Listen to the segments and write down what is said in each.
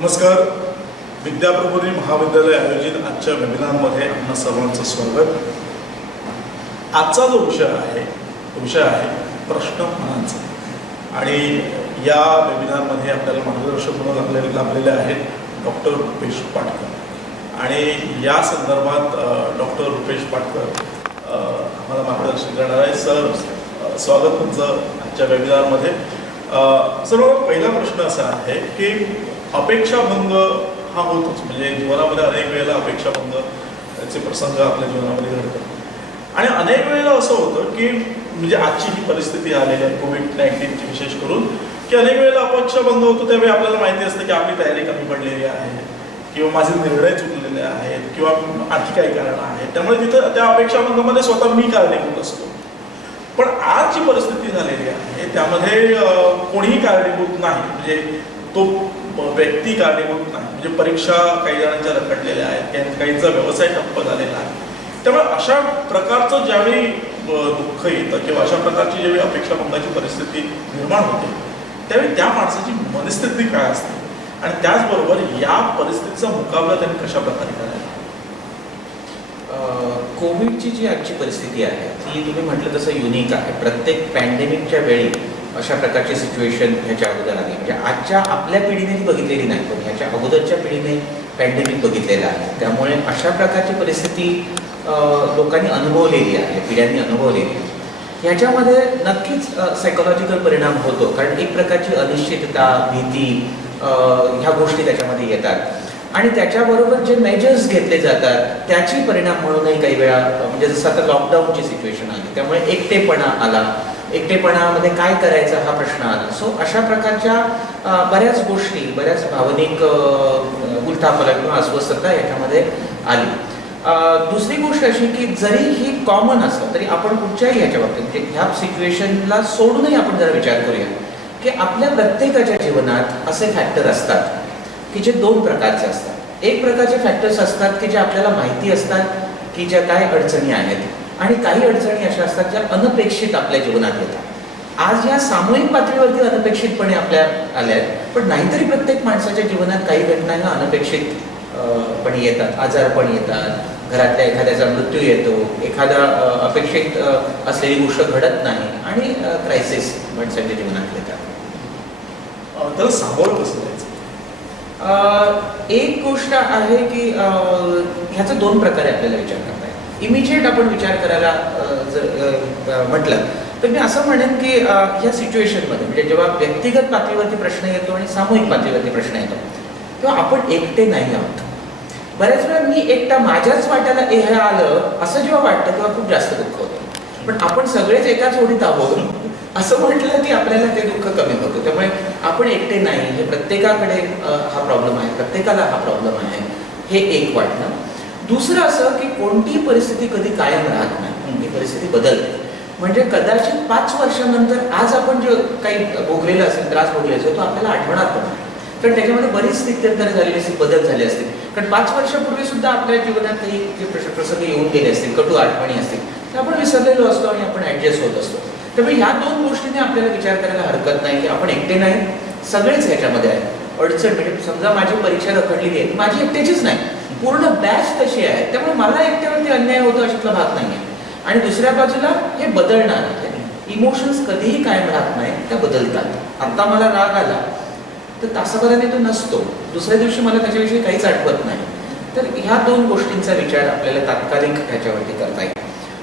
नमस्कार. विद्याप्रबोधिनी महाविद्यालय आयोजित आजच्या वेबिनारमध्ये आपणा सर्वांचं स्वागत. आजचा जो विषय आहे प्रश्न मनांचा. आणि या वेबिनारमध्ये आपल्याला मार्गदर्शक म्हणून लाभलेले आहेत डॉक्टर रुपेश पाटकर. आणि या संदर्भात डॉक्टर रुपेश पाटकर आम्हाला मार्गदर्शन करणार आहे. सर, स्वागत तुमचं आजच्या वेबिनारमध्ये. सर्वात पहिला प्रश्न असा आहे की अपेक्षाभंग हा होतोच. म्हणजे जीवनामध्ये अनेक वेळेला अपेक्षाभंगाचे प्रसंग आपल्या जीवनामध्ये घडतात. आणि अनेक वेळेला असं होतं की म्हणजे आजची ही परिस्थिती आलेली आहे कोविड-19ची विशेष करून, की अनेक वेळेला अपेक्षाभंग होतो. त्यावेळी आपल्याला माहिती असतं की आपली तयारी कमी पडलेली आहे किंवा माझे निर्णय चुकलेले आहेत किंवा आणखी काही कारण आहेत. त्यामुळे तिथं त्या अपेक्षाभंगामध्ये स्वतः मी कारणीभूत असतो. पण आज जी परिस्थिती झालेली आहे त्यामध्ये कोणीही कारणीभूत नाही. म्हणजे तो व्यक्ती कारणीभूत नाही. म्हणजे परीक्षा काही जणांच्या रखडलेल्या आहेत, काहींचा व्यवसाय ठप्प झालेला आहे. त्यामुळे अशा प्रकारचं ज्यावेळी दुःख येतं किंवा अशा प्रकारची ज्यावेळी अपेक्षाभंगाची परिस्थिती निर्माण होते त्यावेळी त्या माणसाची मनस्थिती काय असते आणि त्याचबरोबर या परिस्थितीचा मुकाबला त्यांनी कशा प्रकारे करायला. कोविडची जी आजची परिस्थिती आहे ती तुम्ही म्हटलं तसं युनिक आहे. प्रत्येक पॅन्डेमिकच्या वेळी अशा प्रकारची सिच्युएशन ह्याच्या अगोदर आली. म्हणजे आजच्या आपल्या पिढीने ती बघितलेली नाही, पण ह्याच्या अगोदरच्या पिढीने पॅन्डेमिक बघितलेलं आहे. त्यामुळे अशा प्रकारची परिस्थिती लोकांनी अनुभवलेली आहे, पिढ्यांनी अनुभवलेली आहे. ह्याच्यामध्ये नक्कीच सायकोलॉजिकल परिणाम होतो, कारण एक प्रकारची अनिश्चितता, भीती ह्या गोष्टी त्याच्यामध्ये येतात. आणि त्याच्याबरोबर जे मेजर्स घेतले जातात त्याची परिणाम म्हणूनही काही वेळा म्हणजे जसं आता लॉकडाऊनची सिच्युएशन आली त्यामुळे एकटेपणा आला. एकटेपणामध्ये काय करायचं हा प्रश्न आला. सो अशा प्रकारच्या बऱ्याच गोष्टी, बऱ्याच भावनिक उलथापालथ किंवा अस्वस्थता याच्यामध्ये आली. दुसरी गोष्ट अशी की जरी ही कॉमन असलं तरी आपण कुठच्याही ह्याच्या बाबतीत म्हणजे ह्या सिच्युएशनला सोडूनही आपण जरा विचार करूया की आपल्या प्रत्येकाच्या जीवनात असे फॅक्टर असतात की जे दोन प्रकारचे असतात. एक प्रकारचे फॅक्टर्स असतात की जे आपल्याला माहिती असतात की ज्या काय अडचणी आहेत आणि काही अडचणी अशा असतात ज्या अनपेक्षित आपल्या जीवनात येतात. आज या सामूहिक पातळीवरती अनपेक्षितपणे आपल्या आल्या आहेत, पण नाहीतरी प्रत्येक माणसाच्या जीवनात काही घटना ह्या अनपेक्षितपणे येतात. आजारपण येतात, घरातल्या एखाद्याचा मृत्यू येतो, एखादा अपेक्षित असलेली गोष्ट घडत नाही आणि क्रायसिस माणसाच्या जीवनात येतात. त्याला सामोरं कसं जायचं? एक गोष्ट आहे की ह्याचा दोन प्रकारे आपल्याला विचार करता येईल. इमिजिएट आपण विचार करायला जर म्हटलं तर मी असं म्हणेन की ह्या सिच्युएशनमध्ये म्हणजे जेव्हा व्यक्तिगत पातळीवरती प्रश्न येतो आणि सामूहिक पातळीवरती प्रश्न येतो तेव्हा आपण एकटे नाही आहोत. बऱ्याच वेळा मी एकटा माझ्याच वाट्याला हे आलं असं जेव्हा वाटतं तेव्हा खूप जास्त दुःख होतं. पण आपण सगळेच एकाच ओढीत आहोत असं म्हटलं की आपल्याला ते दुःख कमी होतं. त्यामुळे आपण एकटे नाही, हे प्रत्येकाकडे हा प्रॉब्लेम आहे, प्रत्येकाला हा प्रॉब्लेम आहे, हे एक वाटणं. दुसरं असं की कोणतीही परिस्थिती कधी कायम राहत नाही, ही परिस्थिती बदलते. म्हणजे कदाचित 5 वर्षानंतर आज आपण जे काही भोगलेलं असेल, त्रास भोगले असेल तो आपल्याला आठवणार पण नाही, कारण त्याच्यामध्ये बरीच स्थित्यंतर झालेली असतील, बदल झाले असतील. कारण 5 वर्षापूर्वी सुद्धा आपल्या जीवनात काही जे प्रसंग येऊन गेले असतील, कटू आठवणी असतील, ते आपण विसरलेलो असतो आणि आपण ॲडजस्ट होत असतो. त्यामुळे ह्या दोन गोष्टीने आपल्याला विचार करायला हरकत नाही की आपण एकटे नाही, सगळेच ह्याच्यामध्ये आहे. अडचण म्हणजे समजा माझी परीक्षा रखडलेली आहे, माझी एकट्याचीच नाही, पूर्ण बॅच तशी आहे. त्यामुळे मला एकट्यावरती अन्याय होतो अशातला भाग नाही आहे. आणि दुसऱ्या बाजूला हे बदलणार आहे. इमोशन्स कधीही कायम राहत नाही, त्या बदलतात. आता मला राग आला तर तासाभराने तो नसतो, दुसऱ्या दिवशी मला त्याच्याविषयी काहीच आठवत नाही. तर ह्या दोन गोष्टींचा विचार आपल्याला तात्कालिक ह्याच्यावरती करता येईल.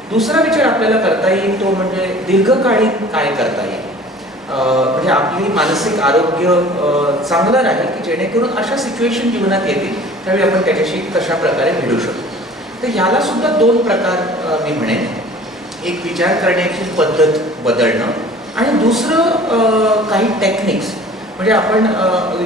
दुसरा विचार आपल्याला करता येईल तो म्हणजे दीर्घकालीन काय करता येईल. म्हणजे आपली मानसिक आरोग्य चांगलं राहील की जेणेकरून अशा सिच्युएशन जीवनात येतील त्यावेळी आपण त्याच्याशी कशा प्रकारे भिडू शकतो. तर ह्याला सुद्धा दोन प्रकार मी म्हणेन. एक विचार करण्याची पद्धत बदलणं आणि दुसरं काही टेक्निक्स म्हणजे आपण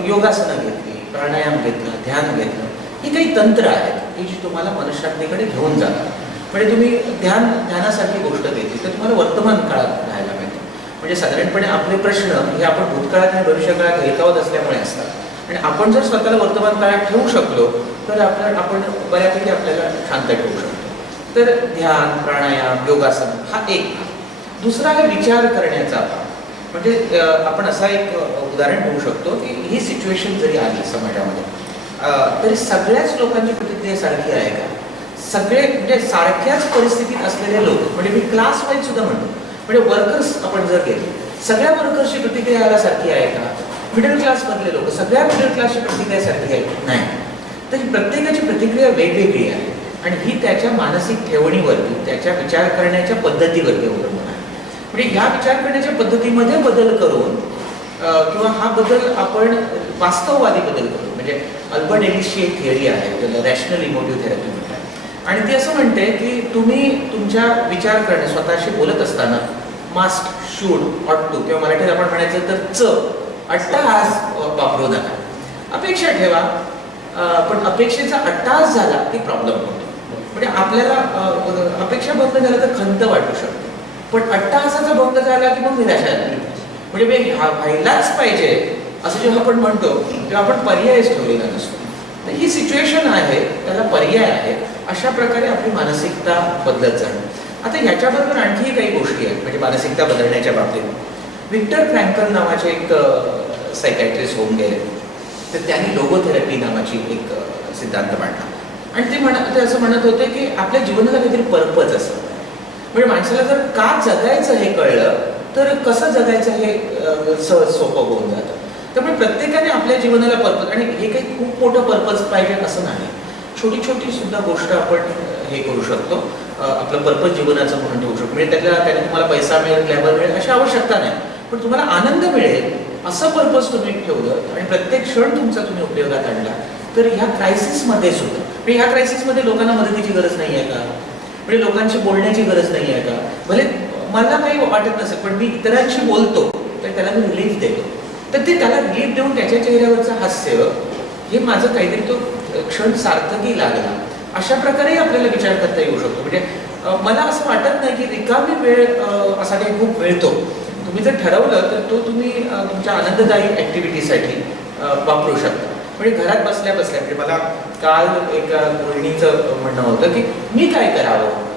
योगासनं घेतली, प्राणायाम घेतलं, ध्यान घेतलं, ही काही तंत्र आहेत की जी तुम्हाला मनशांतीकडे घेऊन जातात. म्हणजे तुम्ही ध्यानासारखी गोष्ट घेतली तर तुम्हाला वर्तमान काळात राहायला मिळतं. म्हणजे साधारणपणे आपले प्रश्न हे आपण भूतकाळात आणि भविष्यकाळात हेलकावत असल्यामुळे असतात आणि आपण जर स्वतःला वर्तमान काळात ठेवू शकलो तर आपण बऱ्यापैकी आपल्याला शांत ठेवू शकतो. तर ध्यान, प्राणायाम, योगासन हा एक. दुसरा आहे विचार करण्याचा. म्हणजे आपण असा एक उदाहरण देऊ शकतो की ही सिच्युएशन जरी आली समाजामध्ये तरी सगळ्याच लोकांची प्रतिक्रिया सारखी आहे का? सगळे म्हणजे सारख्याच परिस्थितीत असलेले लोक, म्हणजे मी क्लास वाईज सुद्धा म्हणतो, म्हणजे वर्कर्स आपण जर घेतले, सगळ्या वर्कर्सची प्रतिक्रिया याला सारखी आहे का? मिडल क्लासमधले लोक, सगळ्या मिडल क्लासची प्रतिक्रिया सारखी आहे? नाही. तर ही प्रत्येकाची प्रतिक्रिया वेगवेगळी आहे आणि ही त्याच्या मानसिक ठेवणीवरती, त्याच्या विचार करण्याच्या पद्धतीवरती अवलंबून आहे. म्हणजे ह्या विचार करण्याच्या पद्धतीमध्ये बदल करून किंवा हा बदल आपण वास्तववादी बदल करू, म्हणजे अल्बर्ट एलिसची एक थिअरी आहे, त्याला रॅशनल इमोटिव्ह थेरपी म्हणतात. आणि ती असं म्हणते की तुम्ही तुमच्या विचार करणे स्वतःशी बोलत असताना मस्ट, शूड, ऑट टू किंवा मराठीत आपण म्हणायचं तर अट्टाहास वापरू नका. अपेक्षा ठेवा, पण अपेक्षेचा अट्टाहास झाला की प्रॉब्लेम होतो. म्हणजे आपल्याला अपेक्षा भंग झाला तर खंत वाटू शकते, पण अट्टाहासाचा भंग झाला की मग निराशा येते. म्हणजे मी व्हायलाच पाहिजे असं जेव्हा आपण म्हणतो तेव्हा आपण पर्यायच ठेवलेला नसतो. तर ही सिच्युएशन आहे, त्याला पर्याय आहे, अशा प्रकारे आपली मानसिकता बदलत जाणं. आता ह्याच्याबरोबर आणखी काही गोष्टी आहेत म्हणजे मानसिकता बदलण्याच्या बाबतीत. विक्टर फ्रँकल नावाचे एक सायकॅट्रिस्ट होऊन गेले, तर त्यांनी लोगोथेरपी नावाची एक सिद्धांत मांडला आणि ते असं म्हणत होते की आपल्या जीवनाला काहीतरी पर्पज असतं. म्हणजे माणसाला जर का जगायचं हे कळलं तर कसं जगायचं हे सहज सोपं होऊन जातं. त्यामुळे प्रत्येकाने आपल्या जीवनाला पर्पज, आणि हे काही खूप मोठं पर्पज पाहिजे असं नाही, छोटी छोटी सुद्धा गोष्ट आपण हे करू शकतो, आपलं पर्पज जीवनाचं म्हणून ठेवू शकतो. म्हणजे त्याने तुम्हाला पैसा मिळेल, ग्लॅमर मिळेल अशी आवश्यकता नाही, पण तुम्हाला आनंद मिळेल असं पर्पज तुम्ही ठेवलं आणि प्रत्येक क्षण तुमचा तुम्ही उपयोगात आणला तर ह्या क्रायसिसमध्ये सुद्धा, म्हणजे ह्या क्रायसिसमध्ये लोकांना मदतीची गरज नाही आहे का? म्हणजे लोकांशी बोलण्याची गरज नाही आहे का? भले मला काही वाटत नसेल पण मी इतरांशी बोलतो तर त्याला मी रिलीफ देतो, तर ते त्याला रिलीफ देऊन त्याच्या चेहऱ्यावरचं हास्य हे माझं काहीतरी तो क्षण सार्थकी लागला, अशा प्रकारेही आपल्याला विचार करता येऊ शकतो. म्हणजे मला असं वाटत नाही की रिकामी वेळ असा काही खूप मिळतो. तुम्ही जर ठरवलं तर तो तुम्ही तुमच्या आनंददायी ॲक्टिव्हिटीसाठी वापरू शकता. म्हणजे घरात बसल्या बसल्या, म्हणजे मला काल एका गृहिणीचं म्हणणं होतं की मी काय करावं.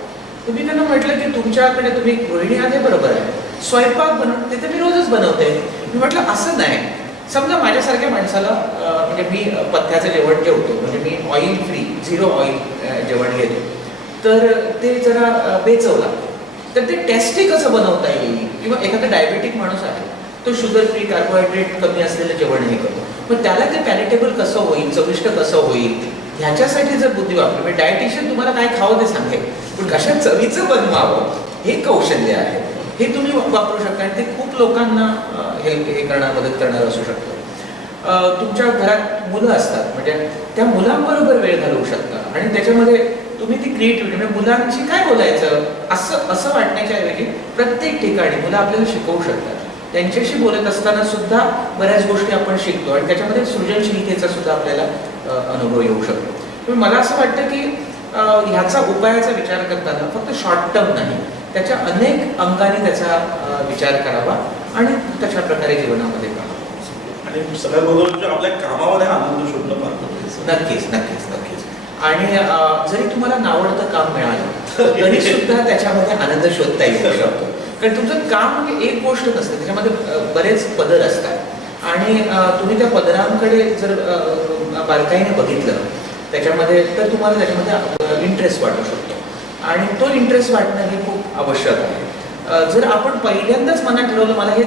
तुम्ही त्यांना म्हटलं की तुमच्याकडे तुम्ही गृहिणी आहे, बरोबर आहे, स्वयंपाक ते तर मी रोजच बनवते. मी म्हटलं असं नाही, समजा माझ्यासारख्या माणसाला म्हणजे मी पथ्याचं जेवण जेवतो, म्हणजे मी ऑइल फ्री, 0 ऑइल जेवण घेतो, तर ते जरा बेचवला तर ते टेस्टी कसं बनवता येईल. किंवा एखादा डायबेटिक माणूस आहे, तो शुगर फ्री, कार्बोहायड्रेट कमी असलेलं जेवण हे करतो, पण त्याला ते पॅलेटेबल कसं होईल, चविष्ट कसं होईल, ह्याच्यासाठी जर बुद्धी वापरली, म्हणजे डायटिशियन तुम्हाला काय खावं ते सांगेल, पण कशा चवीचं बनवावं हे कौशल्य आहे, हे तुम्ही वापरू शकता आणि ते खूप लोकांना हे करणार, मदत करणार असू शकतं. तुमच्या घरात मुलं असतात, म्हणजे त्या मुलांबरोबर वेळ घालवू शकता आणि त्याच्यामध्ये तुम्ही ती क्रिएटिव्हिटी, म्हणजे मुलांशी काय बोलायचं असं वाटण्याच्या ऐवजी प्रत्येक ठिकाणी मुलं आपल्याला शिकवू शकतात. त्यांच्याशी बोलत असताना सुद्धा बऱ्याच गोष्टी आपण शिकतो आणि त्याच्यामध्ये सृजनशीलतेचा सुद्धा आपल्याला अनुभव येऊ शकतो. पण मला असं वाटतं की ह्याचा उपायाचा विचार करताना फक्त शॉर्ट टर्म नाही, त्याच्या अनेक अंगाने त्याचा विचार करावा आणि तशा प्रकारे जीवनामध्ये करावा. आणि सगळ्यात बरोबर आपल्या कामामध्ये आनंद शोधणं पाहतो. नक्कीच नक्कीच नक्कीच. आणि जरी तुम्हाला नावडतं काम मिळालं तरी सुद्धा त्याच्यामध्ये आनंद शोधता येऊ शकतो. कारण तुमचं काम म्हणजे एक गोष्ट नसते, त्याच्यामध्ये बरेच पदर असतात आणि तुम्ही त्या पदरांकडे जर बारकाईने बघितलं त्याच्यामध्ये तर तुम्हाला त्याच्यामध्ये इंटरेस्ट वाटू शकतो आणि तो इंटरेस्ट वाटणं हे खूप आवश्यक आहे. जर आपण पहिल्यांदाच मनात ठरवलं मला हे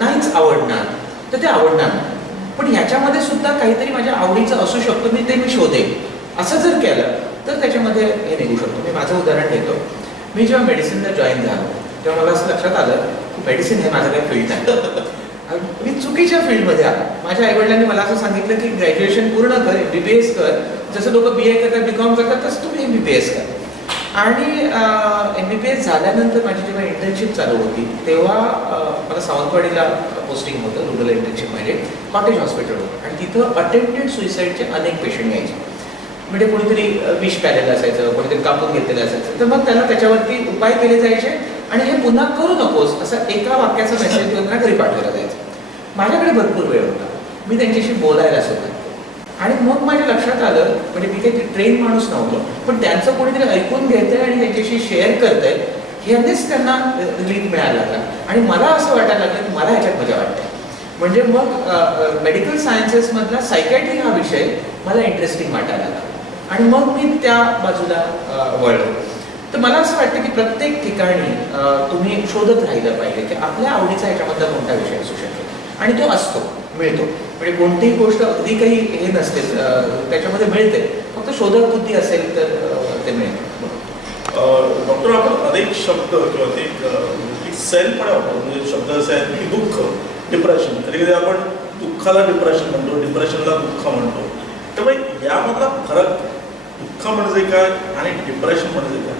नाहीच आवडणार तर ते आवडणार नाही, पण ह्याच्यामध्ये सुद्धा काहीतरी माझ्या आवडीचं असू शकतो, मी शोधेन असं जर केलं तर त्याच्यामध्ये हे निघू शकतो. मी माझं उदाहरण देतो. मी जेव्हा मेडिसिनला जॉईन झालो तेव्हा मला असं लक्षात आलं की मेडिसिन हे माझं काही फील्ड नाही. मी चुकीच्या फील्डमध्ये आलो. माझ्या आईवडिलांनी मला असं सांगितलं की ग्रॅज्युएशन पूर्ण कर, MBBS कर, जसं लोक BA करतात, BCom करतात तसं तुम्ही MBBS कर. आणि MBBS झाल्यानंतर माझी जेव्हा इंटर्नशिप चालू होती तेव्हा मला सावंतवाडीला पोस्टिंग होतं, रुरल इंटर्नशिप म्हणजे कॉटेज हॉस्पिटल होतं आणि तिथं अटेम्प्टेड सुइसाईडचे अनेक पेशंट यायचे. म्हणजे कोणीतरी विष प्यालेलं असायचं, कोणीतरी कापून घेतलेलं असायचं, तर मग त्याला त्याच्यावरती उपाय केले जायचे आणि हे पुन्हा करू नकोस असं एका वाक्याचा मेसेज त्यांना घरी पाठवला जायचा. माझ्याकडे भरपूर वेळ होता, मी त्यांच्याशी बोलायला सुद्धा आणि मग माझ्या लक्षात आलं, म्हणजे मी काही ट्रेन माणूस नव्हतो, पण त्यांचं कोणीतरी ऐकून घेतंय आणि त्यांच्याशी शेअर करतंय ह्यांनीच त्यांना रिलीफ मिळायला लागला. आणि मला असं वाटायला लागलं की मला ह्याच्यात मजा वाटते. म्हणजे मग मेडिकल सायन्सेसमधला सायकॅट्री हा विषय मला इंटरेस्टिंग वाटायला लागला आणि मग मी त्या बाजूला वळलो. तर मला असं वाटतं की प्रत्येक ठिकाणी तुम्ही शोधत राहिलं पाहिजे की आपल्या आवडीचा ह्याच्यामधला कोणता विषय असू शकेल, आणि तो असतो, मिळतो. म्हणजे कोणतीही गोष्ट अगदी काही हे नसते, त्याच्यामध्ये मिळते, फक्त शोधक बुद्धी असेल तर ते मिळते. डॉक्टर, आपण अनेक शब्द किंवा ते सेलपणे वापरतो. म्हणजे शब्द असे आहेत की दुःख, डिप्रेशन. कधी कधी आपण दुःखाला डिप्रेशन म्हणतो, डिप्रेशनला दुःख म्हणतो. त्यामुळे यामधला फरक, दुःख म्हणजे काय आणि डिप्रेशन म्हणजे काय?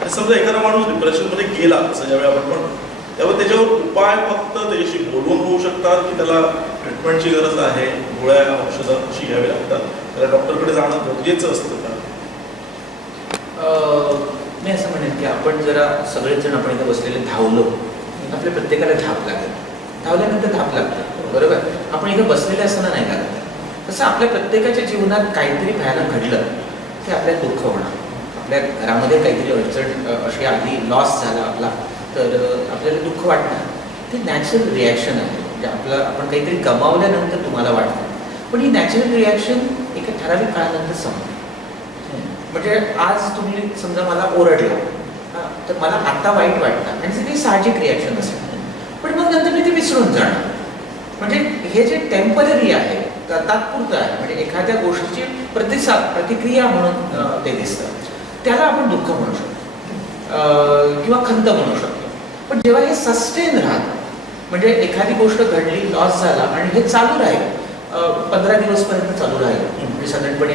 आणि समजा एखादा माणूस डिप्रेशनमध्ये गेला, असं ज्यावेळी आपण म्हणतो, त्यामुळे त्याच्यावर उपाय फक्त त्याच्याशी बोलून होऊ शकतात की त्याला ट्रीटमेंटची गरज आहे, गोळ्या औषधं कशी घ्यावी लागतात, त्याला डॉक्टरकडे जाणं गरजेचं असतं का? मी असं म्हणेन की आपण जरा सगळेच जण आपण इथे बसलेले धावलो, आपल्या प्रत्येकाला धाप लागेल, धावल्यानंतर धाप लागतं, बरोबर? आपण इथं बसलेले असताना नाही लागत. तसं आपल्या प्रत्येकाच्या जीवनात काहीतरी भयानक घडलं की आपल्याला दुःख होणार. आपल्या घरामध्ये काहीतरी अडचण अशी आधी, लॉस झाला आपला, तर आपल्याला दुःख वाटणार. ते नॅचरल रिॲक्शन आहे. म्हणजे आपण काहीतरी गमावल्यानंतर तुम्हाला वाटतं, पण ही नॅचरल रिॲक्शन एका ठराविक काळानंतर संपते. म्हणजे आज तुम्ही समजा मला ओरडला, तर मला आता वाईट वाटतं आणि ते साहजिक रिॲक्शन असेल, पण मग नंतर मी ते विसरून जाणार. म्हणजे हे जे टेम्पररी आहे, तात्पुरतं आहे. म्हणजे एखाद्या गोष्टीची प्रतिक्रिया म्हणून ते दिसतं, त्याला आपण दुःख म्हणू शकतो किंवा खंत म्हणू शकतो. पण जेव्हा हे सस्टेन राहतं, म्हणजे एखादी गोष्ट घडली, लॉस झाला आणि हे चालू राहील, 15 दिवसपर्यंत चालू राहील, म्हणजे साधारणपणे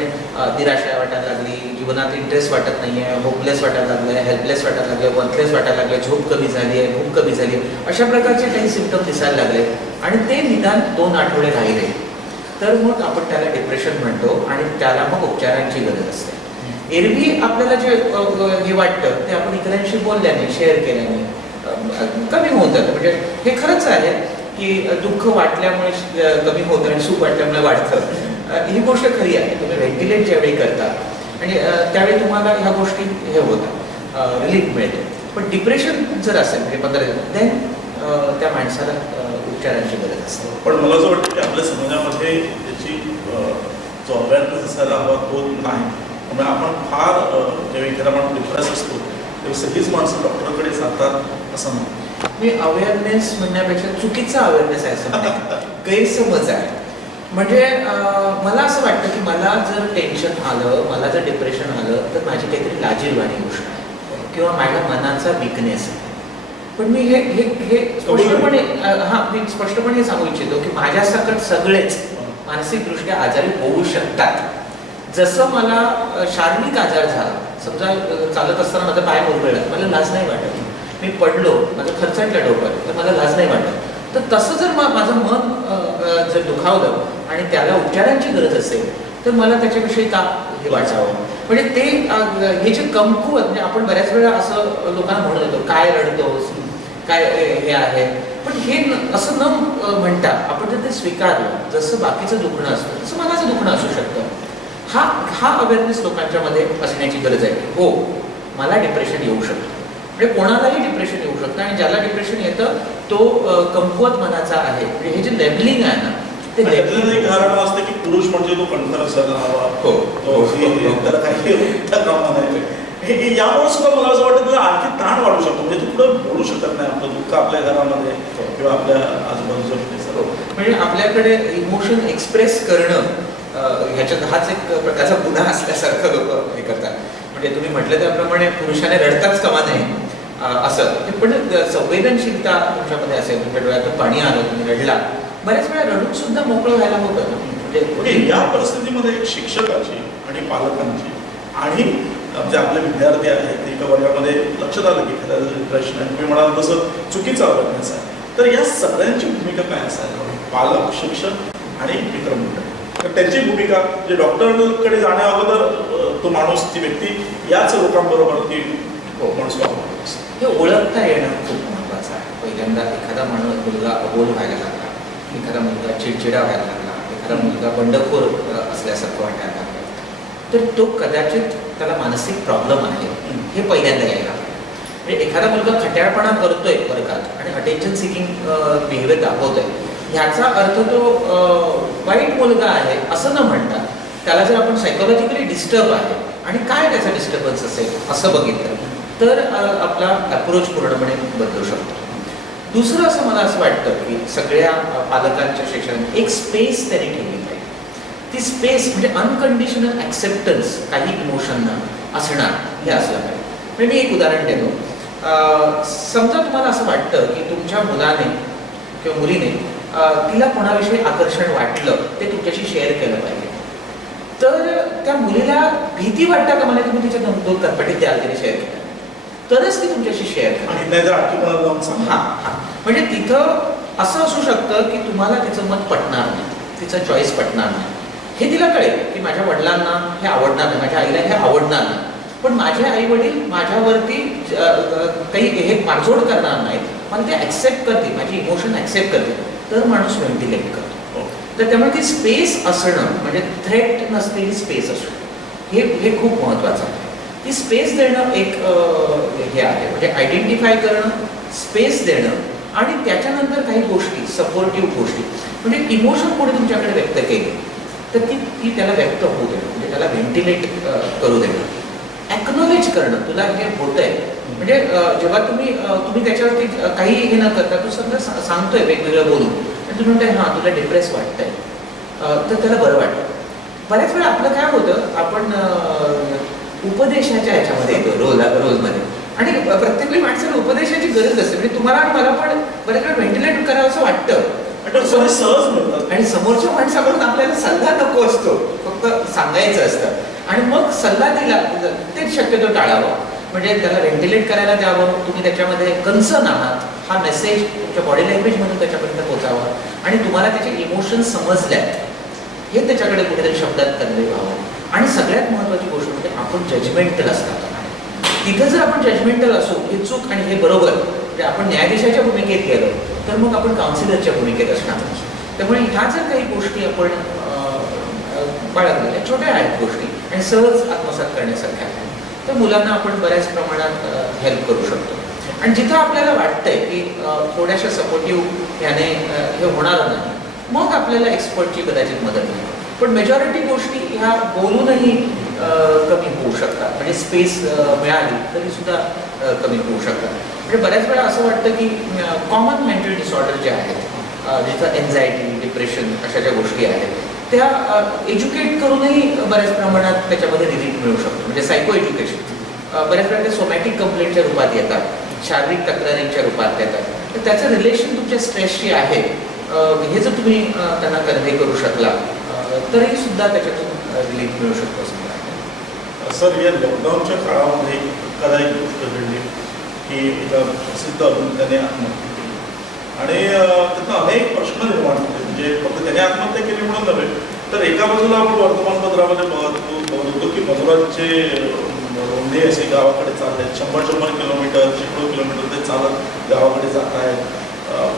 निराशा वाटायला लागली, जीवनात इंटरेस्ट वाटत नाही आहे, होपलेस वाटायला लागलं आहे, हेल्पलेस वाटायला लागलं, वर्थलेस वाटायला लागलं, झोप कमी झाली आहे, भूक कमी झाली आहे, अशा प्रकारचे काही सिम्पटम दिसायला लागले आणि ते निदान 2 आठवडे राहिले, तर मग आपण त्याला डिप्रेशन म्हणतो आणि त्याला मग उपचारांची गरज असते. एरवी आपल्याला जे हे वाटतं ते आपण इतरांशी बोलल्याने, शेअर केल्याने कमी होत जातं. म्हणजे हे खरंच आहे की दुःख वाटल्यामुळे कमी होतं आणि सुख वाटल्यामुळे वाढतं. ही गोष्ट खरी आहे. तुम्ही व्हेंटिलेट ज्यावेळी करता आणि त्यावेळी तुम्हाला ह्या गोष्टी हे होतात, रिलीफ मिळते. पण डिप्रेशन जर असेल म्हणजे 15 दिवस, देन त्या माणसाला उपचारांची गरज असते. पण मला असं वाटतं की आपल्या समाजामध्ये त्याची जो अवेअरनेस असायला हवा तो नाही. त्यामुळे आपण फार जेव्हा एखादा माणूस डिप्रेस असतो तेव्हा सगळीच माणसं डॉक्टरकडे जातात असं नाही. मी अवेअरनेस म्हणण्यापेक्षा चुकीचा अवेअरनेस आहे असं म्हणते, गैरसमज आहे. म्हणजे मला असं वाटतं की मला जर टेन्शन आलं, मला जर डिप्रेशन आलं, तर माझी काहीतरी लाजीरवाणी गोष्ट आहे किंवा माझ्या मनाचा विकनेस आहे. पण मी हे स्पष्टपणे मी स्पष्टपणे सांगू इच्छितो की माझ्यासकट सगळेच मानसिकदृष्ट्या आजारी होऊ शकतात. जसं मला शारीरिक आजार झाला, समजा चालत असताना माझा पाय मुरगळला, मला लाज नाही वाटत. मी पडलो, माझं खर्चाटलं डोकं, तर मला लाज नाही वाटत. तर तसं जर माझं मन जर दुखावलं आणि त्याला उपचारांची गरज असेल, तर मला त्याच्याविषयी का हे वाचावं? म्हणजे ते हे जे कमकुवत, म्हणजे आपण बऱ्याच वेळा असं लोकांना म्हणत होतो, काय रडतोस, काय हे आहे. पण हे असं न म्हणता आपण जर ते स्वीकारलं, जसं बाकीचं दुखणं असतं तसं मनाचं दुखणं असू शकतं. हा अवेअरनेस लोकांच्यामध्ये असण्याची गरज आहे. हो, मला डिप्रेशन येऊ शकतं, म्हणजे कोणालाही डिप्रेशन येऊ शकतं आणि ज्याला डिप्रेशन येतं तो कमकुवत मनाचा आहे. म्हणजे हे जे लेबलिंग आहे ना, ते लेबलिंग कारण असतं की पुरुष म्हणजे तो कणखर असायला हवा, त्याला काही कामा नाही. यामुळे सुद्धा मला असं वाटतं तुला आणखी ताण वाढू शकतो. म्हणजे तू पुढे बोलू शकत नाही आपलं दुःख आपल्या घरामध्ये किंवा आपल्या आजूबाजूच्या. म्हणजे आपल्याकडे इमोशन एक्सप्रेस करणं ह्याच्यात हाच एक प्रकारचा गुन्हा असल्यासारखं लोक हे करतात. म्हणजे तुम्ही म्हटलं त्याप्रमाणे पुरुषाने रडताच कामा नाही असं, पण संवेदनशीलता तुमच्यामध्ये असेल, तुमच्या डोळ्यातून पाणी आलं, तुम्ही रडला, बऱ्याच वेळा रडून सुद्धा मोकळं व्हायला होतं. म्हणजे या परिस्थितीमध्ये एक शिक्षकाची आणि पालकांची आणि जे आपले विद्यार्थी आहेत एका वर्गामध्ये लक्षात आलं की एखाद्या डिप्रेशन आहे, तुम्ही म्हणाल तसं चुकीचा अवेअरनेस आहे, तर या सगळ्यांची भूमिका काय असायला? पालक, शिक्षक आणि इतर मंडळी. तर त्यांची भूमिका जे डॉक्टरकडे जाण्या अगोदर तो माणूस, ती व्यक्ती याच लोकांबरोबर ती माणूस वापरतो. हे ओळखता येणं खूप महत्त्वाचं आहे. पहिल्यांदा एखादा मुलगा अबोल व्हायला लागला, एखादा मुलगा चिडचिडा व्हायला लागला, एखादा मुलगा बंडखोर असल्यासारखं वाटायला लागलं, तर तो कदाचित त्याला मानसिक प्रॉब्लेम आहे हे पहिल्यांदा यायला लागलं. म्हणजे एखादा मुलगा खट्याळपणा करतोय वर्गात आणि अटेन्शन सिकिंग बिहेवियर दाखवतोय, ह्याचा अर्थ तो वाईट मुलगा आहे असं न म्हणता त्याला जर आपण सायकोलॉजिकली डिस्टर्ब आहे आणि काय त्याचा डिस्टर्बन्स असेल असं बघितलं तर आपला अप्रोच पूर्णपणे बदलू शकतो. दुसरं असं मला असं वाटतं की सगळ्या पालकांच्या शिक्षणात एक स्पेस त्यांनी ठेवली पाहिजे. ती स्पेस म्हणजे अनकंडिशनल ॲक्सेप्टन्स काही इमोशनना असणार हे असलं पाहिजे. म्हणजे मी एक उदाहरण देतो. समजा तुम्हाला असं वाटतं की तुमच्या मुलाने किंवा मुलीने तिला कोणाविषयी आकर्षण वाटलं ते तुमच्याशी शेअर केलं पाहिजे. तर त्या मुलीला भीती वाटतं का मला तुम्ही तिच्या दोन कनपटीत द्याल तिने शेअर केलं तरच ती तुमच्याशी शेअर करा. आणि नाहीतर आठवण जाऊन सांगा. हां, म्हणजे तिथं असं असू शकतं की तुम्हाला तिचं मत पटणार नाही, तिचं चॉईस पटणार नाही. हे तिला कळेल की माझ्या वडिलांना हे आवडणार नाही, माझ्या आईला हे आवडणार नाही, पण माझे आई वडील माझ्यावरती काही हे मारझोड करणार नाहीत, मला ते ॲक्सेप्ट करतील, माझी इमोशन ॲक्सेप्ट करतील, तर माणूस व्हेंटिलेट करतो. तर त्यामुळे ती स्पेस असणं म्हणजे थ्रेट नसलेली स्पेस असणं हे खूप महत्त्वाचं आहे. ती स्पेस देणं एक हे आहे, म्हणजे आयडेंटिफाय करणं, स्पेस देणं आणि त्याच्यानंतर काही गोष्टी सपोर्टिव्ह गोष्टी म्हणजे इमोशन कोणी तुमच्याकडे व्यक्त केली तर ती त्याला व्यक्त होऊ देणं, म्हणजे त्याला व्हेंटिलेट करू देणं, ॲक्नॉलेज करणं तुला हे होत आहे. म्हणजे जेव्हा तुम्ही त्याच्यावरती काही हे न करता तू समजा सांगतोय वेगवेगळं बोलून आणि तुम्ही म्हणताय हां तुला डिप्रेस वाटतंय तर त्याला बरं वाटतं. बऱ्याच वेळा आपलं काय होतं आपण उपदेशाच्या ह्याच्यामध्ये येतो रोलमध्ये आणि प्रत्येक वेळी माणसाला उपदेशाची गरज असते. म्हणजे तुम्हाला आणि मला पण बऱ्याच वेळा व्हेंटिलेट करावं असं वाटतं सहज मिळतात आणि समोरच्या माणसाकडून आपल्याला सल्ला नको असतो, फक्त सांगायचं असतं आणि मग सल्ला दिला ते शक्यतो टाळावं. म्हणजे त्याला व्हेंटिलेट करायला द्यावं, तुम्ही त्याच्यामध्ये कन्सर्न आहात हा मेसेज तुमच्या बॉडी लँग्वेजमधून त्याच्यापर्यंत पोचावा आणि तुम्हाला त्याचे इमोशन्स समजल्यात हे त्याच्याकडे कुठेतरी शब्दात कन्वे व्हावं. आणि सगळ्यात महत्त्वाची गोष्ट म्हणजे आपण जजमेंटल असतात. तिथं जर आपण जजमेंटल असू हे चूक आणि हे बरोबर म्हणजे आपण न्यायाधीशाच्या भूमिकेत गेलो तर मग आपण काउन्सिलरच्या भूमिकेत असणार. त्यामुळे ह्या जर काही गोष्टी आपण बाळगलेल्या छोट्या आहेत गोष्टी आणि सहज आत्मसात करण्यासारख्या आहेत तर मुलांना आपण बऱ्याच प्रमाणात हेल्प करू शकतो. आणि जिथं आपल्याला वाटतंय की थोड्याशा सपोर्टिव्ह ह्याने हे होणार नाही मग आपल्याला एक्सपर्टची कदाचित मदत नाही, पण मेजॉरिटी गोष्टी ह्या बोलूनही कमी होऊ शकतात. म्हणजे स्पेस मिळाली तरी सुद्धा कमी होऊ शकतात. म्हणजे बऱ्याच वेळा असं वाटतं की कॉमन मेंटल डिसऑर्डर जे आहेत जिथं एन्झायटी डिप्रेशन अशा ज्या गोष्टी आहेत त्या एज्युकेट करूनही बऱ्याच प्रमाणात त्याच्यामध्ये रिलीफ मिळू शकतो. म्हणजे सायको एज्युकेशन बऱ्याच वेळा ते सोमॅटिक कंप्लेंटच्या रूपात येतात, शारीरिक तक्रारींच्या रूपात येतात. तर त्याचं रिलेशन तुमच्या स्ट्रेसशी आहे हे जर तुम्ही त्यांना कन्व्हे करू शकला तरी सुद्धा त्याच्यातून रिलीफ मिळू शकतो असं मला वाटतं. सर या लॉकडाऊनच्या काळामध्ये एखादा एक गोष्ट घडली की एका प्रसिद्ध अभिनेत्याने आत्महत्या केली आणि त्यातनं अनेक प्रश्न निर्माण झाले. म्हणजे फक्त त्याने आत्महत्या केली म्हणून नव्हे तर एका बाजूला आपण वर्तमानपत्रामध्ये बघत होतो की मजुरांचे रोंधे असे गावाकडे चालले आहेत, 100 किलोमीटर शेकडो किलोमीटर ते चालत गावाकडे जात आहेत.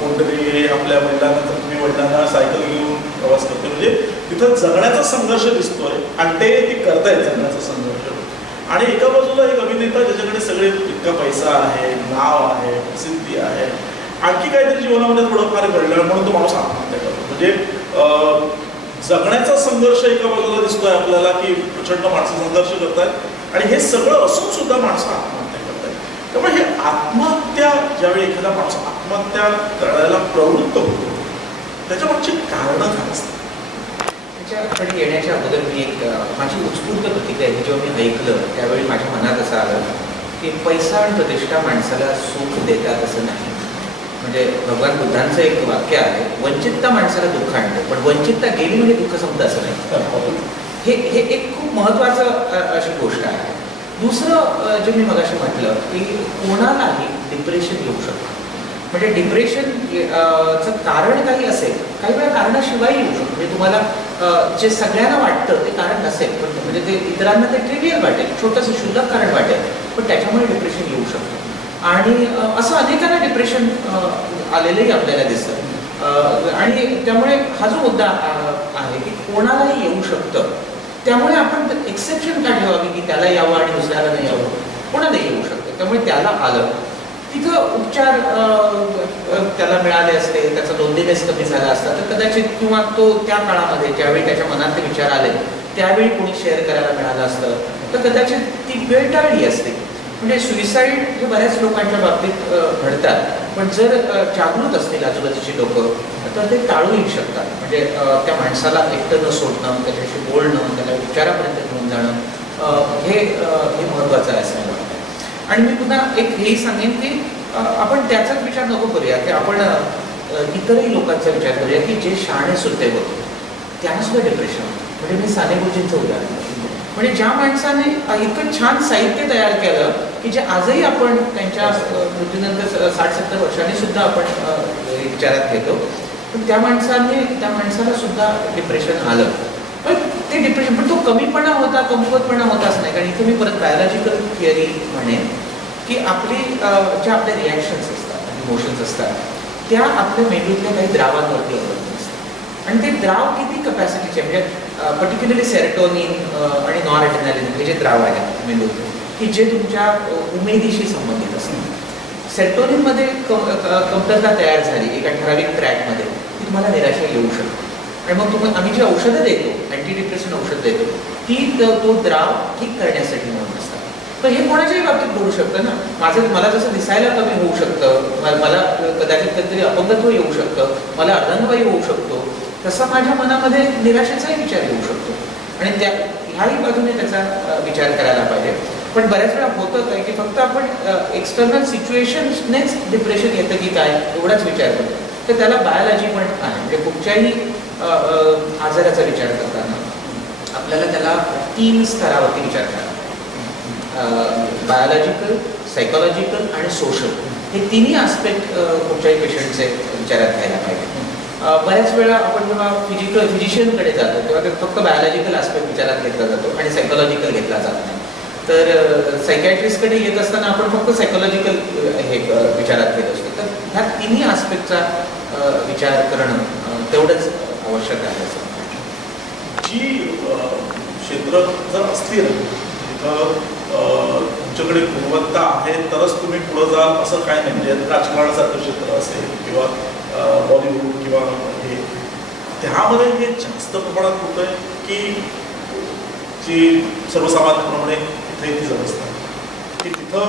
कोणतरी आपल्या वडिलांना जखमी वडिलांना सायकल घेऊन प्रवास करते. म्हणजे तिथं जगण्याचा संघर्ष दिसतोय आणि ते करतायत जगण्याचा संघर्ष. आणि एका बाजूला एक अभिनेता ज्याच्याकडे सगळे इतका पैसा आहे, नाव आहे, प्रसिद्धी आहे, आणखी काहीतरी जीवनामध्ये थोडंफार घडलं म्हणून तो माणूस आत्महत्या करतो. म्हणजे जगण्याचा संघर्ष एका बाजूला दिसतोय आपल्याला की प्रचंड माणसं संघर्ष करतायत आणि हे सगळं असून सुद्धा माणसं आत्महत्या करतायत. त्यामुळे हे आत्महत्या ज्यावेळी एखादा माणूस आत्महत्या करायला प्रवृत्त होतो त्याच्यामागची कारणं काय असतात? त्याच्याकडे येण्याच्या अगोदर मी एक माझी उत्स्फूर्त प्रतिक्रिया ही जेव्हा मी ऐकलं त्यावेळी माझ्या मनात असं आलं की पैसा आणि प्रतिष्ठा माणसाला सुख देतात असं नाही. म्हणजे भगवान बुद्धांचं एक वाक्य आहे, वंचितता माणसाला दुःख आणते पण वंचितता गेली म्हणजे दुःख संपतं असं नाही. हे एक खूप महत्त्वाचं अशी गोष्ट आहे. दुसरं जे मी मगाशी म्हटलं की कोणालाही डिप्रेशन येऊ शकतं. म्हणजे डिप्रेशनचं कारण काही असेल, काही वेळा कारणाशिवाय येऊ शकतं. म्हणजे तुम्हाला जे सगळ्यांना वाटतं ते कारण नसेल पण म्हणजे ते इतरांना ते ट्रिवियल वाटेल, छोटंसं क्षुल्लक कारण वाटेल पण त्याच्यामुळे डिप्रेशन येऊ शकतं. आणि असं अनेकांना डिप्रेशन आलेलंही आपल्याला दिसतं. आणि त्यामुळे हा जो मुद्दा आहे की कोणालाही येऊ शकतं त्यामुळे आपण एक्सेप्शन का ठेवावी की त्याला यावं आणि दुसऱ्याला नाही यावं, कोणालाही येऊ शकतं. त्यामुळे त्याला आलं. तिथं उपचार त्याला मिळाले असते, त्याचा लोनलीनेस कमी झाला असता तर कदाचित, किंवा तो त्या काळामध्ये ज्यावेळी त्याच्या मनात ते विचार आले त्यावेळी कोणी शेअर करायला मिळालं असतं तर कदाचित ती वेळ टाळली असते. म्हणजे सुइसाईड हे बऱ्याच लोकांच्या बाबतीत घडतात, पण जर जागृत असतील आजूबाजूची लोकं तर ते टाळूही शकतात. म्हणजे त्या माणसाला एकटं न सोडणं, त्याच्याशी बोलणं, त्याला उपचारापर्यंत घेऊन जाणं हे महत्त्वाचं आहे असं मला वाटतं. आणि मी पुन्हा एक हेही सांगेन की आपण त्याचाच विचार नको करूया की आपण इतरही लोकांचा विचार करूया की जे शहाणे सुद्धा होते त्यांना सुद्धा डिप्रेशन होतं. म्हणजे मी साने गुरुजींचं उदाहरण, म्हणजे ज्या माणसाने इतकं छान साहित्य तयार केलं की जे आजही आपण त्यांच्या मृत्यूनंतर 60-70 वर्षांनी सुद्धा आपण विचारात घेतो, पण त्या माणसाला सुद्धा डिप्रेशन आलं. पण ते डिप्रेशन, पण तो कमीपणा होता, कमकुवतपणा होताच नाही. कारण इथे मी परत बायोलॉजिकल थिअरी म्हणेन की ज्या आपल्या रिॲक्शन्स असतात, इमोशन्स असतात, त्या आपल्या मेंदूतल्या काही द्रावांवरती अवलंबून असतात. आणि ते द्राव किती कपॅसिटीचे, म्हणजे पर्टिक्युलरली सेरोटोनिन आणि नॉरएड्रेनालिन हे जे द्राव आहेत मेंदूत की जे तुमच्या उमेदीशी संबंधित असतात. सेरोटोनिनमध्ये कमतरता तयार झाली एका ठराविक ट्रॅकमध्ये की तुम्हाला निराशा येऊ शकते. आणि मग आम्ही जी औषधं देतो, अँटी डिप्रेशन औषध देतो, ती तो द्राव ठीक करण्यासाठी म्हणून असतात. तर हे कोणाच्याही बाबतीत घडू शकतं ना. मला जसं दिसायला कमी होऊ शकतं, मला कदाचित कधीतरी अपंगत्व येऊ शकतं, मला अर्धांगवायू होऊ शकतो, तसा माझ्या मनामध्ये निराशेचाही विचार येऊ शकतो. आणि ह्याही बाजूने त्याचा विचार करायला पाहिजे. पण बऱ्याच वेळा होतं काय की फक्त आपण एक्सटर्नल सिच्युएशन्सनेच डिप्रेशन येतं की काय एवढाच विचार करतो. तर त्याला बायोलॉजी पण आहे. म्हणजे कुठच्याही आजाराचा विचार करताना आपल्याला त्याला 3 स्तरावरती विचार करावा. बायोलॉजिकल, सायकोलॉजिकल आणि सोशल, हे तिन्ही आस्पेक्ट कुठच्याही पेशंटचे विचारात घ्यायला पाहिजे. बऱ्याच वेळा आपण जेव्हा फिजिशियनकडे जातो तेव्हा ते फक्त बायोलॉजिकल आस्पेक्ट विचारात घेतला जातो आणि सायकोलॉजिकल घेतला जात नाही. तर सायकॅट्रिस्टकडे येत असताना आपण फक्त सायकोलॉजिकल हे विचारात घेत असतो. तर ह्या तिन्ही आस्पेक्टचा विचार करणं तेवढंच आवश्यक आहे असं. जी क्षेत्र जर असतील तिथं तुमच्याकडे गुणवत्ता आहे तरच तुम्ही पुढं जाल असं काय नाही. म्हणजे राजकारणासारखं क्षेत्र असेल किंवा बॉलिवूड किंवा हे, त्यामध्ये हे जास्त प्रमाणात होतं आहे की जी सर्वसामान्यप्रमाणे इथे येथीच असतात की तिथं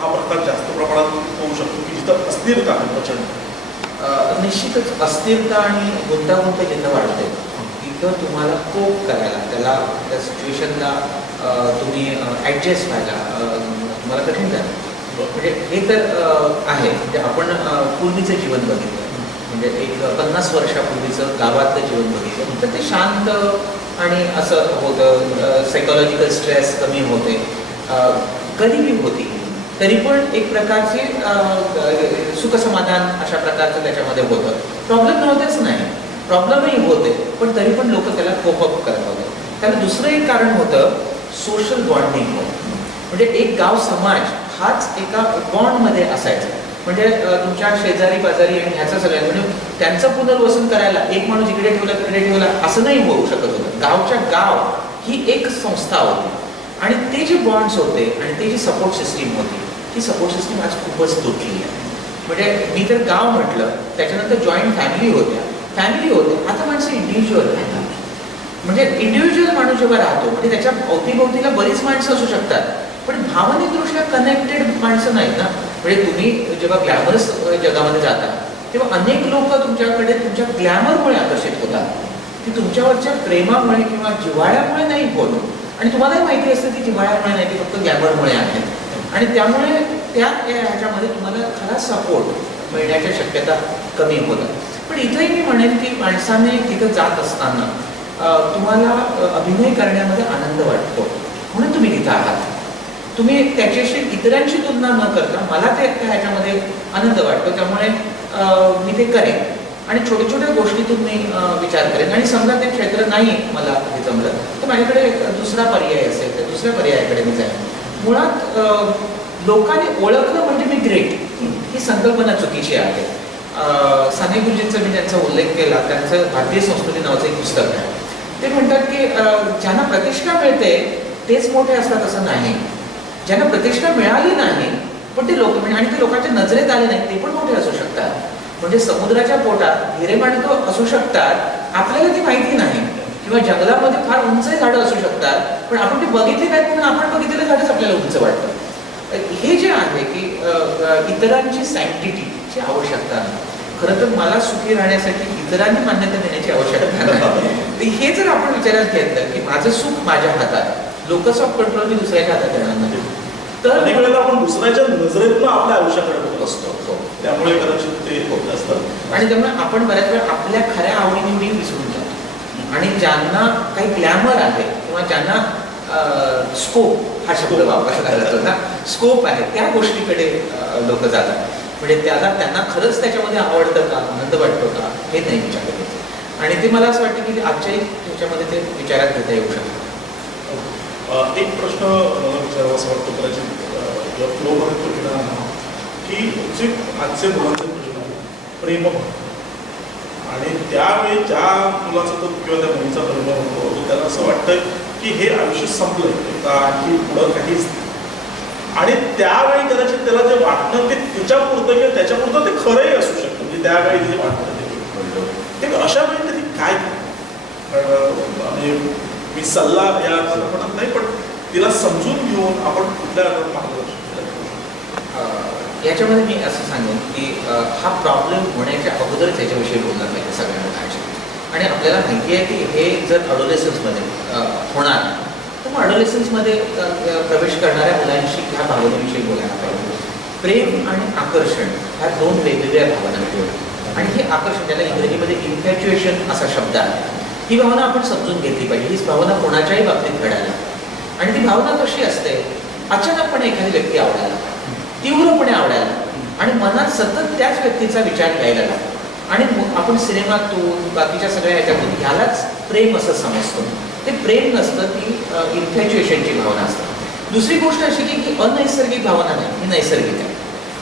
हा प्रकार जास्त प्रमाणात होऊ शकतो की जिथं अस्थिरता आहे प्रचंड. निश्चितच अस्थिरता आणि गुंतागुंत जिथं वाढते तिथं तुम्हाला कोप करायला, त्या सिच्युएशनला तुम्ही ॲडजस्ट व्हायला तुम्हाला कठीण जातं. म्हणजे हे तर आहे. म्हणजे आपण पूर्वीचं जीवन बघितलं, म्हणजे एक 50 वर्षापूर्वीचं गावातलं जीवन बघितलं तर ते शांत आणि असं होतं. सायकोलॉजिकल स्ट्रेस कमी होते, गरिबी होती, तरी पण एक प्रकारचे सुखसमाधान अशा प्रकारचं त्याच्यामध्ये होतं. प्रॉब्लेम नव्हतेच नाही, प्रॉब्लेमही होते, पण तरी पण लोक त्याला कोपअप करत होते. त्याला दुसरं एक कारण होतं सोशल बॉन्डिंग. म्हणजे एक गाव समाज हाच एका बॉन्डमध्ये असायचा. म्हणजे तुमच्या शेजारी पाजारी आणि ह्याचं सगळ्या, म्हणजे त्यांचं पुनर्वसन करायला एक माणूस इकडे ठेवला तिकडे ठेवला असं नाही होऊ शकत होतं. गावच्या गाव ही एक संस्था होती आणि ते जे बॉन्ड्स होते आणि ते जी सपोर्ट सिस्टीम होती ती सपोर्ट सिस्टीम आज खूपच तुटली आहे. म्हणजे मी तर गाव म्हटलं, त्याच्यानंतर जॉईंट फॅमिली होते, आता माणसं इंडिव्हिज्युअल राहतात. म्हणजे इंडिव्हिज्युअल माणूस जेव्हा राहतो म्हणजे त्याच्या अवतीभोवतीला बरीच माणसं असू शकतात, पण भावनिकदृष्ट्या कनेक्टेड माणसं नाहीत ना. म्हणजे तुम्ही जेव्हा ग्लॅमरस जगामध्ये जाता तेव्हा अनेक लोक तुमच्याकडे तुमच्या ग्लॅमरमुळे आकर्षित होतात, की तुमच्यावरच्या प्रेमामुळे किंवा जिव्हाळ्यामुळे नाही होत. आणि तुम्हालाही माहिती असतं की जिव्हाळ्यामुळे नाही, ते फक्त ग्लॅमरमुळे आहे. आणि त्यामुळे ह्याच्यामध्ये तुम्हाला खरा सपोर्ट मिळण्याच्या शक्यता कमी होतात. पण इथंही मी म्हणेन की माणसाने तिथं जात असताना तुम्हाला अभिनय करण्यामध्ये आनंद वाटतो म्हणून तुम्ही तिथं आहात. तुम्ही त्याच्याशी इतरांशी तुलना न करता मला ह्याच्यामध्ये आनंद वाटतो, त्यामुळे मी ते करेन आणि छोट्या छोट्या गोष्टीतून मी विचार करेन. आणि समजा ते क्षेत्र नाही मला हे जमलं तर माझ्याकडे दुसरा पर्याय असेल तर दुसऱ्या पर्यायाकडे मी जाईन. मुळात लोकांनी ओळखलं म्हणजे मी ग्रेट ही संकल्पना चुकीची आहे. साने गुरुजींचा मी त्यांचा उल्लेख केला, त्यांचं भारतीय संस्कृती नावाचं एक पुस्तक आहे. ते म्हणतात की ज्यांना प्रतिष्ठा मिळते तेच मोठे असतात असं नाही. ज्यांना प्रतिष्ठा मिळाली नाही पण ते लोक आणि ते लोकांच्या नजरेत आले नाही ते पण मोठे असू शकतात. म्हणजे समुद्राच्या पोटात हिरेमाणकं असू शकतात, आपल्याला ती माहिती नाही. किंवा जंगलामध्ये फार उंच झाडं असू शकतात पण आपण ते बघितली नाहीत म्हणून आपण बघितलेलं झाडच आपल्याला उंच वाटतं. हे जे आहे की इतरांची सँक्टिटीची आवश्यकता नाही. खरं तर मला सुखी राहण्यासाठी इतरांनी मान्यता देण्याची आवश्यकता नाही. हे जर आपण विचारात घेतलं की माझं सुख माझ्या हातात, लोकस ऑफ कंट्रोल मी दुसऱ्याच्या हातात येणार नाही, तर अनेक वेळेला आपण दुसऱ्याच्या नजरेतनं आपल्या आयुष्याकडे बघत असतो. त्यामुळे कदाचित ते होत असतात आणि त्यामुळे आपण बऱ्याच वेळा आपल्या खऱ्या आवडीनिवडी विसरून जातो. आणि ज्यांना काही ग्लॅमर आहे किंवा ज्यांना स्कोप हा शब्द वापरला जातो ना, स्कोप आहे त्या गोष्टीकडे लोक जातात. म्हणजे त्यांना खरंच त्याच्यामध्ये आवडतं का, आनंद वाटतो का, हे नाही विचार करत. आणि ते मला असं वाटतं की आजच्याही ह्याच्यामध्ये ते विचारात घेता येऊ शकतं. एक प्रश्न मला विचारावा असं वाटतो कदाचित या फ्लोमध्ये तो घेणार की जे आजचे मुलांचे प्रश्न आहे प्रेमभाव, आणि त्यावेळी ज्या मुलाचा तो किंवा त्या मुलीचा प्रेमभाव होतो त्याला असं वाटतं की हे आयुष्य संपलंय का, आणखी पुढं काहीच नाही. आणि त्यावेळी कदाचित त्याला जे वाटणं ते त्याच्यापुरतं किंवा त्याच्यापुरतं ते खरंही असू शकतं. म्हणजे त्यावेळी जे वाटतं ते अशा वेळी तरी काय म्हणजे मी सल्ला या म्हणत नाही पण तिला समजून घेऊन आपण कुठल्या मार्गदर्शन याच्यामध्ये मी असं सांगेन की हा प्रॉब्लेम होण्याच्या अगोदरच याच्याविषयी बोलला पाहिजे सगळ्यांना पाहिजे. आणि आपल्याला माहिती आहे की हे जर अडोलेसन्समध्ये होणार तर मग अडोलेसन्समध्ये प्रवेश करणाऱ्या मुलांशी ह्या भावनेविषयी बोलायला पाहिजे. प्रेम आणि आकर्षण ह्या दोन वेगवेगळ्या भावना आहेत. आणि हे आकर्षण, त्याला इंग्रजीमध्ये इन्फॅच्युएशन असा शब्द आहे, ही भावना आपण समजून घेतली पाहिजे. ही भावना कोणाच्याही बाबतीत घडायला. आणि ती भावना कशी असते, अचानकपणे एखादी व्यक्ती आवडायला, तीव्रपणे आवडायला, आणि मनात सतत त्याच व्यक्तीचा विचार यायला लागतो. आणि आपण सिनेमातून बाकीच्या सगळ्या ह्याच्यातून ह्यालाच प्रेम असं समजतो. ते प्रेम नसतं, ती इन्फॅच्युएशनची भावना असते. दुसरी गोष्ट अशी की अनैसर्गिक भावना नाही, ही नैसर्गिक आहे.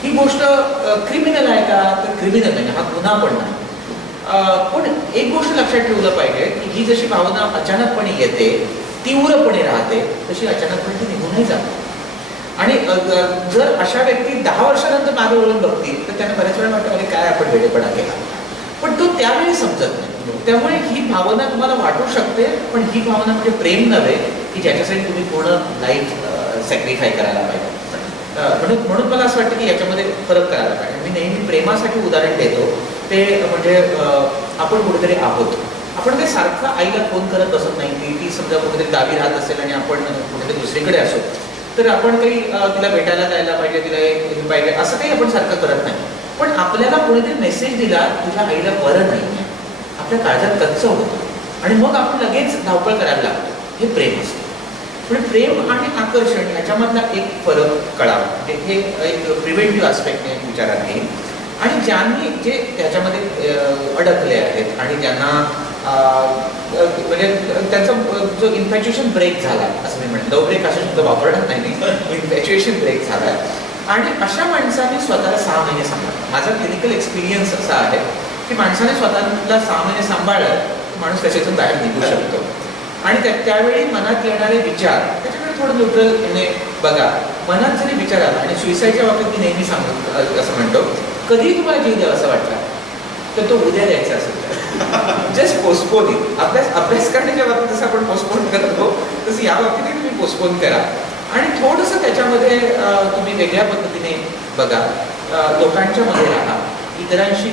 ही गोष्ट क्रिमिनल आहे का, तर क्रिमिनल नाही, हा गुन्हा पण नाही. पण एक गोष्ट लक्षात ठेवलं पाहिजे की ही जशी भावना अचानकपणे येते, तीव्रपणे राहते, तशी अचानकपणे ती निघूनही जाते. आणि जर अशा व्यक्ती 10 वर्षानंतर मागे वळून बघतील तर त्यांना बऱ्याच वेळा वाटतं अरे काय आपण वेडेपणा केला, पण तो त्यावेळी समजत नाही. त्यामुळे ही भावना तुम्हाला वाटू शकते, पण ही भावना म्हणजे प्रेम नव्हे की ज्याच्यासाठी तुम्ही पूर्ण लाईफ सॅक्रिफाय करायला पाहिजे. म्हणून मला असं वाटतं की याच्यामध्ये फरक करायला पाहिजे. मी नेहमी प्रेमासाठी उदाहरण देतो ते म्हणजे आपण कुठेतरी आहोत, आपण काही सारखं आईला फोन करत बसत नाही. ती समजा कुठेतरी गावी राहत असेल आणि आपण कुठेतरी दुसरीकडे असो, तर आपण काही तिला भेटायला जायला पाहिजे, तिला एक पाहिजे असं काही आपण सारखं करत नाही. पण आपल्याला कोणीतरी मेसेज दिला तुझ्या आईला बरं नाही आहे, आपल्या काळजात कच्चं होतं आणि मग आपण लगेच धावपळ करायला लागतो. हे प्रेम असतं. पण प्रेम आणि आकर्षण याच्यामधला एक फरक कळावा, म्हणजे हे एक प्रिव्हेंटिव्ह आस्पेक्टने विचारात घेईन. आणि ज्यांनी जे त्याच्यामध्ये अडकले आहेत आणि ज्यांना म्हणजे त्यांचा जो इन्फॅच्युएशन ब्रेक झाला, असं मी म्हणतो, लव ब्रेक असा शब्द वापरणार नाही मी, इन्फॅच्युएशन ब्रेक झाला आहे. आणि अशा माणसाने स्वतःला 6 महिने सांभाळलं. माझा क्लिनिकल एक्सपिरियन्स असा आहे की माणसाने स्वतःला 6 महिने सांभाळलं, माणूस त्याच्यातून बाहेर निघू शकतो. आणि त्यावेळी मनात येणारे विचार त्याच्याकडे थोडं न्यूट्रल येणे बघा. मनात जरी विचार आला, आणि सुइसाईडच्या बाबतीत मी नेहमी सांगतो असं म्हणतो, कधीही तुम्हाला जीव द्यावा असं वाटला तर तो उद्या द्यायचा असेल जस्ट पोस्टपोन इट. अभ्यास करण्याच्या बाबतीत जसं आपण पोस्टपोन करतो तसं या बाबतीतही तुम्ही पोस्टपोन करा. आणि थोडंसं त्याच्यामध्ये तुम्ही वेगळ्या पद्धतीने बघा, लोकांच्या मध्ये राहा, इतरांशी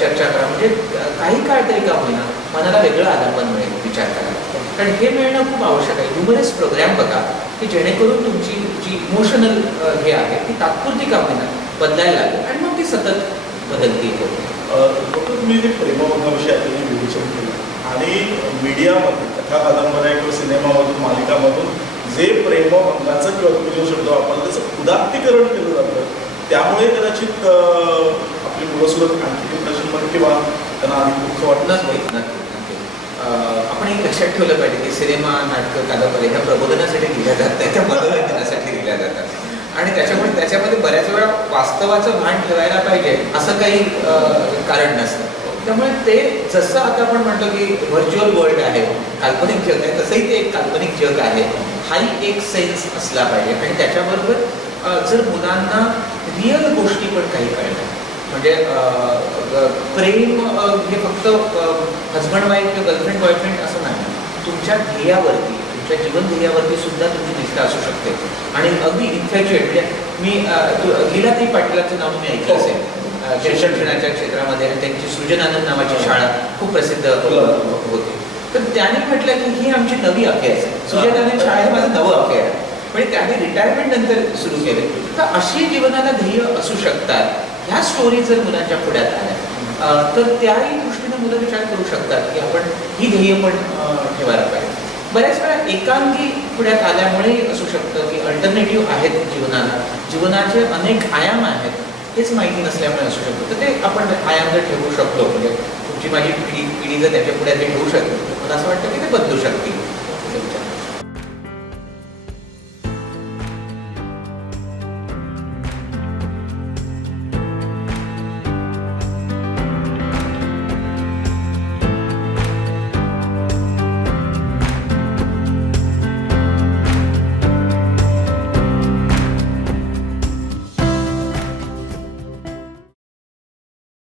चर्चा करा. म्हणजे काही काळ तरी का होईना मनाला वेगळं आलंबन मिळेल विचार करा. कारण हे मिळणं खूप आवश्यक आहे. ह्युमरस प्रोग्राम बघा की जेणेकरून तुमची जी इमोशनल हे आहे ती तात्पुरती का होईना बदलायला लागेल आणि मग ती सतत बदलती होते. तुम्ही जे प्रेमबंधाविषयी आपल्याला विवेचन केलं आणि मीडियामध्ये कथा कादंबऱ्या किंवा सिनेमामधून मालिकामधून जे प्रेमभंगाचं किंवा तुम्ही जो शब्द वापरला त्याचं उदात्तीकरण केलं जातं, त्यामुळे कदाचित आपली मुलं आणखी डिप्रेशनमध्ये किंवा त्यांना अधिक दुःख वाटलं. नक्की. आपण एक लक्षात ठेवलं पाहिजे की सिनेमा, नाटकं, कादंबऱ्या ह्या प्रबोधनासाठी दिल्या जात नाही, त्या मनोरंजनासाठी दिल्या जातात. आणि त्याच्यामध्ये बऱ्याच वेळा वास्तवाचं भान ठेवायला पाहिजे असं काही कारण नसतं. त्यामुळे ते जसं आता आपण म्हणतो की व्हर्च्युअल वर्ल्ड आहे, काल्पनिक जग आहे, तसंही ते एक काल्पनिक जग आहे. स्थायी एक सेन्स असला पाहिजे आणि त्याच्याबरोबर जर मुलांना रिअल गोष्टी पण काही कळल्या म्हणजे प्रेम हे फक्त हजबंड वाईफ किंवा गर्लफ्रेंड बॉयफ्रेंड असं नाही तुमच्या ध्येयावरती तुमच्या जीवन ध्येयावरती सुद्धा तुमची निष्ठा असू शकते आणि अगदी इन्फॅच्युएट म्हणजे मी लीलाताई पाटीलांचं नाव तुम्ही ऐकलं असेल शिक्षणाच्या क्षेत्रामध्ये आणि त्यांची सृजनानंद नावाची शाळा खूप प्रसिद्ध होती तर त्याने म्हटलं की ही आमची नवी अफेअर आहे सृजनानंद शाळा हे माझं नवं अफेअर आहे म्हणजे त्याने रिटायरमेंट नंतर सुरू केले तर अशी जीवनाला ध्येय असू शकतात ह्या स्टोरी जर मुलांच्या पुढ्यात आल्या तर त्याही दृष्टीने मुलं विचार करू शकतात की आपण ही ध्येय पण ठेवायला पाहिजे बऱ्याच वेळा एकांगी पुढ्यात आल्यामुळे असू शकतं की अल्टरनेटिव्ह आहेत जीवनाला जीवनाचे अनेक आयाम आहेत हेच माहिती नसल्यामुळे असू शकतं तर ते आपण आयाम जर ठेवू शकतो म्हणजे तुमची माझी पिढी जर त्याच्या पुढे ते ठेवू शकते मला असं वाटतं की ते बदलू शकतील